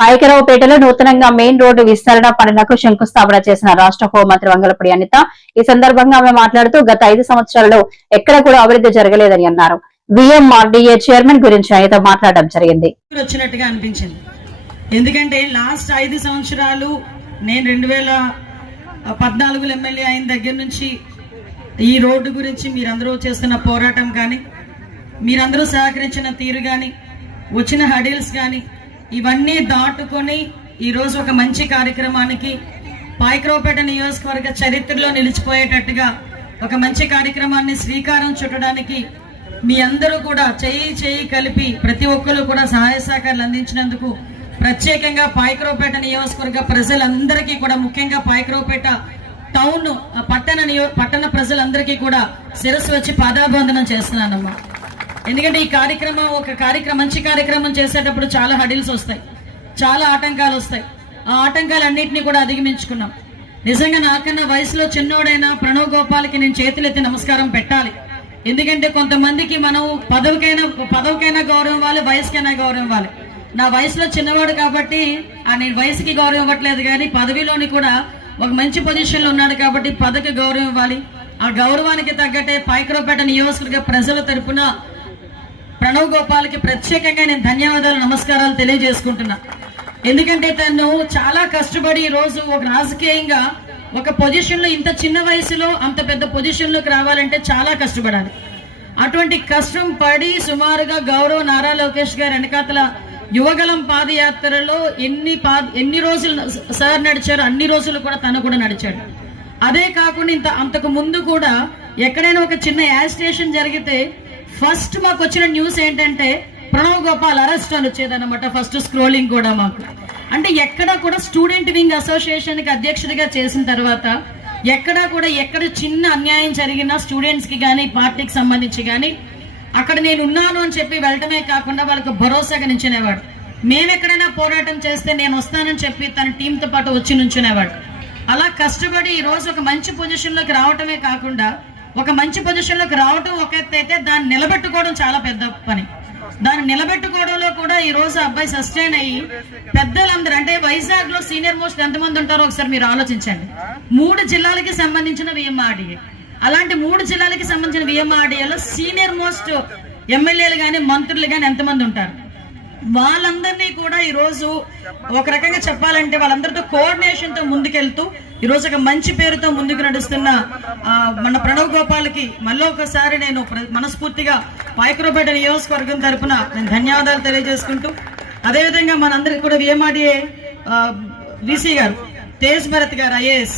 పాయకరావుపేటలో నూతనంగా main road విస్తరణ పనులకు శంకుస్థాపన చేసిన రాష్ట్ర హోంమంత్రి వంగలపూడి అనిత. ఈ సందర్భంగా ఆమె మాట్లాడుతూ గత 5 సంవత్సరాల్లో ఎక్కడ కూడా అభివృద్ధి జరగలేదని అన్నారు. VMRDA చైర్మన్ గురించి అనిత మాట్లాడడం జరిగింది. వచ్చినట్టుగా అనిపించింది. ఎందుకంటే లాస్ట్ 5 సంవత్సరాలు నేను 2014 ఎమ్మెల్యే అయిన దగ్గర నుంచి ఈ రోడ్డు గురించి మీరందరూ చేస్తున్న పోరాటం కానీ, మీరందరూ సహకరించిన తీరు కానీ, వచ్చిన హడిల్స్ కానీ ఇవన్నీ దాటుకొని ఈరోజు ఒక మంచి కార్యక్రమానికి పాయకరావుపేట నియోజకవర్గ చరిత్రలో నిలిచిపోయేటట్టుగా ఒక మంచి కార్యక్రమాన్ని శ్రీకారం చుట్టడానికి మీ అందరూ కూడా చేయి కలిపి ప్రతి ఒక్కరు కూడా సహాయ సహకారాలు అందించినందుకు ప్రత్యేకంగా పాయకరావుపేట నియోజకవర్గ ప్రజలందరికీ కూడా, ముఖ్యంగా పాయకరావుపేట టౌన్ పట్టణ ప్రజలందరికీ కూడా శిరస్సు వచ్చి పాదాభివందనం చేస్తున్నానమ్మా. ఎందుకంటే ఈ మంచి కార్యక్రమం చేసేటప్పుడు చాలా హడిల్స్ వస్తాయి, చాలా ఆటంకాలు వస్తాయి. ఆ ఆటంకాలన్నింటినీ కూడా అధిగమించుకున్నాం. నిజంగా నాకన్నా వయసులో చిన్నోడైన ప్రణవ్ గోపాల్కి నేను చేతులెత్తి నమస్కారం పెట్టాలి. ఎందుకంటే కొంతమందికి మనం పదవికైనా గౌరవం ఇవ్వాలి, వయసుకైనా గౌరవం ఇవ్వాలి. నా వయసులో చిన్నవాడు కాబట్టి నేను వయసుకి గౌరవం ఇవ్వట్లేదు, కానీ పదవిలోని కూడా ఒక మంచి పొజిషన్లో ఉన్నాడు కాబట్టి పదవికి గౌరవం ఇవ్వాలి. ఆ గౌరవానికి తగ్గట్టే పాయకరావుపేట నియోజకవర్గ ప్రజల తరపున ప్రణవ్ గోపాల్కి ప్రత్యేకంగా నేను ధన్యవాదాలు, నమస్కారాలు తెలియజేసుకుంటున్నా. ఎందుకంటే తను చాలా కష్టపడి ఈరోజు ఒక రాజకీయంగా ఒక పొజిషన్లో, ఇంత చిన్న వయసులో అంత పెద్ద పొజిషన్లోకి రావాలంటే చాలా కష్టపడాలి. అటువంటి కష్టం పడి సుమారుగా గౌరవ నారా లోకేష్ గారు వెనకాతల యువగలం పాదయాత్రలో ఎన్ని రోజులు సార్ నడిచారు, అన్ని రోజులు కూడా తను కూడా నడిచాడు. అదే కాకుండా అంతకు ముందు కూడా ఎక్కడైనా ఒక చిన్న యాజిటేషన్ జరిగితే ఫస్ట్ మాకు వచ్చిన న్యూస్ ఏంటంటే ప్రణవ్ గోపాల్ అరెస్ట్ అని వచ్చేదన్నమాట. ఫస్ట్ స్క్రోలింగ్ కూడా మాకు అంటే ఎక్కడ కూడా స్టూడెంట్ వింగ్ అసోసియేషన్ కి అధ్యక్షుడిగా చేసిన తర్వాత ఎక్కడ చిన్న అన్యాయం జరిగినా స్టూడెంట్స్ కి కానీ, పార్టీకి సంబంధించి కానీ అక్కడ నేను ఉన్నాను అని చెప్పి వెళ్ళటమే కాకుండా వాళ్ళకు భరోసాగా నించునేవాడు. మేమెక్కడైనా పోరాటం చేస్తే నేను వస్తానని చెప్పి తన టీంతో పాటు వచ్చి నుంచునేవాడు. అలా కష్టపడి ఈ రోజు ఒక మంచి పొజిషన్లోకి రావటమే కాకుండా, ఒక మంచి పొజిషన్లోకి రావటం ఒక ఎత్తు అయితే దాన్ని నిలబెట్టుకోవడం చాలా పెద్ద పని. దాన్ని నిలబెట్టుకోవడంలో కూడా ఈ రోజు అబ్బాయి సస్టైన్ అయ్యి పెద్దలందరూ, అంటే వైజాగ్ లో సీనియర్ మోస్ట్ ఎంతమంది ఉంటారో ఒకసారి మీరు ఆలోచించండి. 3 జిల్లాలకి సంబంధించిన VMRDA, అలాంటి 3 జిల్లాలకి సంబంధించిన VMRDAలో సీనియర్ మోస్ట్ ఎమ్మెల్యేలు కానీ, మంత్రులు కానీ ఎంతమంది ఉంటారు? వాళ్ళందరినీ కూడా ఈరోజు ఒక రకంగా చెప్పాలంటే వాళ్ళందరితో కోఆర్డినేషన్ తో ముందుకెళ్తూ ఈరోజు ఒక మంచి పేరుతో ముందుకు నడుస్తున్న మన ప్రణవ్ గోపాల్కి మళ్ళీ ఒకసారి నేను మనస్ఫూర్తిగా పాయకరావుపేట నియోజకవర్గం తరఫున నేను ధన్యవాదాలు తెలియజేసుకుంటూ, అదేవిధంగా మనందరికి కూడా VMRDA VC గారు తేజ్ భరత్ గారు IAS